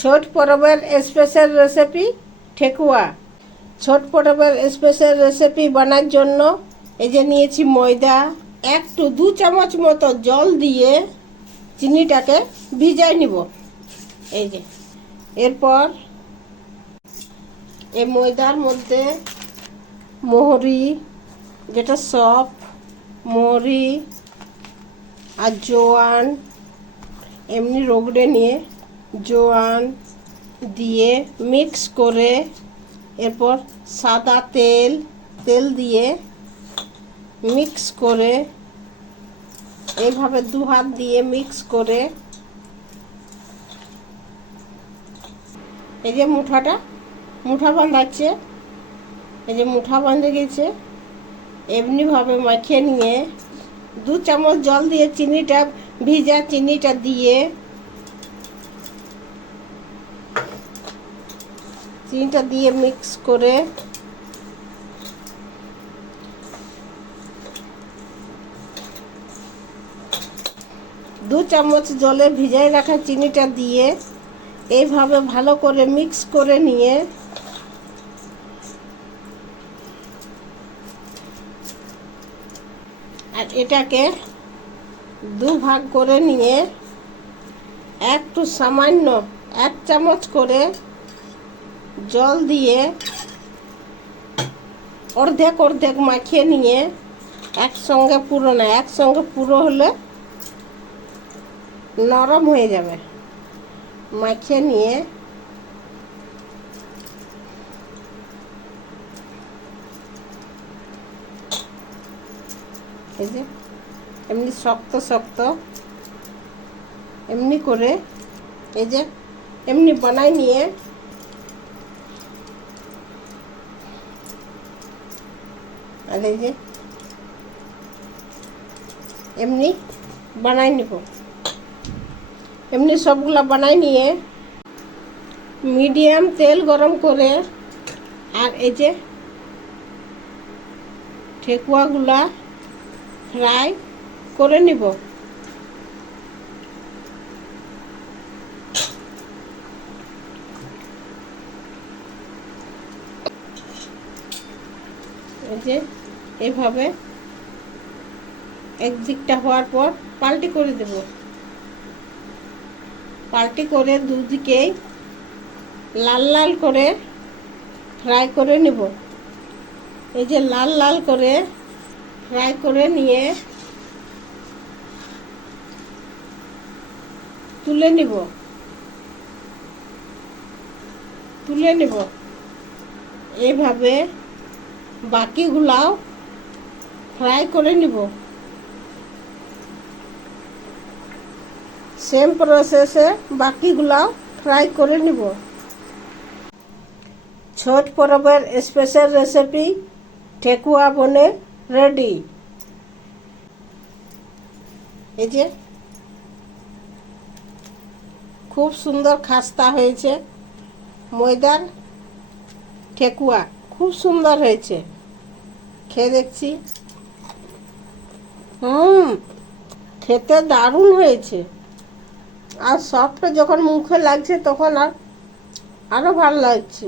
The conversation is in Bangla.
ছোট পরবের স্পেশাল রেসিপি ঠেকুয়া। ছোট পরবের স্পেশাল রেসিপি বানার জন্য এই যে নিয়েছি ময়দা একটু দু চামচ মতো জল দিয়ে চিনিটাকে ভিজাই নিব। এই যে, এরপর এই ময়দার মধ্যে মোহরি, যেটা সপ মোহরি আর জোয়ান এমনি রোগড়ে নিয়ে জোয়ান দিয়ে মিক্স করে এরপর সাদা তেল তেল দিয়ে মিক্স করে এইভাবে দু হাত দিয়ে মিক্স করে এই যে মুঠাটা, মুঠা বাঁধাচ্ছে, এই যে মুঠা বাঁধে গেছে। এমনিভাবে মাখিয়ে নিয়ে দু চামচ জল দিয়ে চিনিটা, ভিজা চিনিটা দিয়ে চিনিটা দিয়ে মিক্স করে দু চামচ জলে ভিজাই রাখা চিনিটা দিয়ে এইভাবে ভালো করে মিক্স করে নিয়ে আর এটাকে দু ভাগ করে নিয়ে একটু সামান্য এক চামচ করে জল দিয়ে অর্ধেক অর্ধেক মাখিয়ে নিয়ে একসঙ্গে পুরো না একসঙ্গে পুরো হলে নরম হয়ে যাবে। মাখিয়ে নিয়ে এই যে এমনি শক্ত শক্ত এমনি করে এই যে এমনি বানাই নিয়ে আর এই যে এমনি বানাই নিব। এমনি সবগুলা বানাই নিয়ে মিডিয়াম তেল গরম করে আর এই যে ঠেকুয়াগুলা ফ্রাই করে নিব। যে এভাবে এক দিকটা হওয়ার পর পাল্টি করে দেব। পাল্টি করে দুদিকেই লাল লাল করে ফ্রাই করে নেব। এই যে লাল লাল করে ফ্রাই করে নিয়ে তুলে নিব। তুলে নিব। এইভাবে বাকিগুলাও ফ্রাই করে নিব। সেম প্রসেসে বাকিগুলাও ফ্রাই করে নিব। ছোট পরবের স্পেশাল রেসিপি ঠেকুয়া বনে রেডি এই যে খুব সুন্দর খাস্তা হয়েছে ময়দার ঠেকুয়া। খুব সুন্দর হয়েছে। খেয়ে দেখছি। হুম, খেতে দারুণ হয়েছে। আর সবটা যখন মুখে লাগছে তখন আর আরও ভালো লাগছে।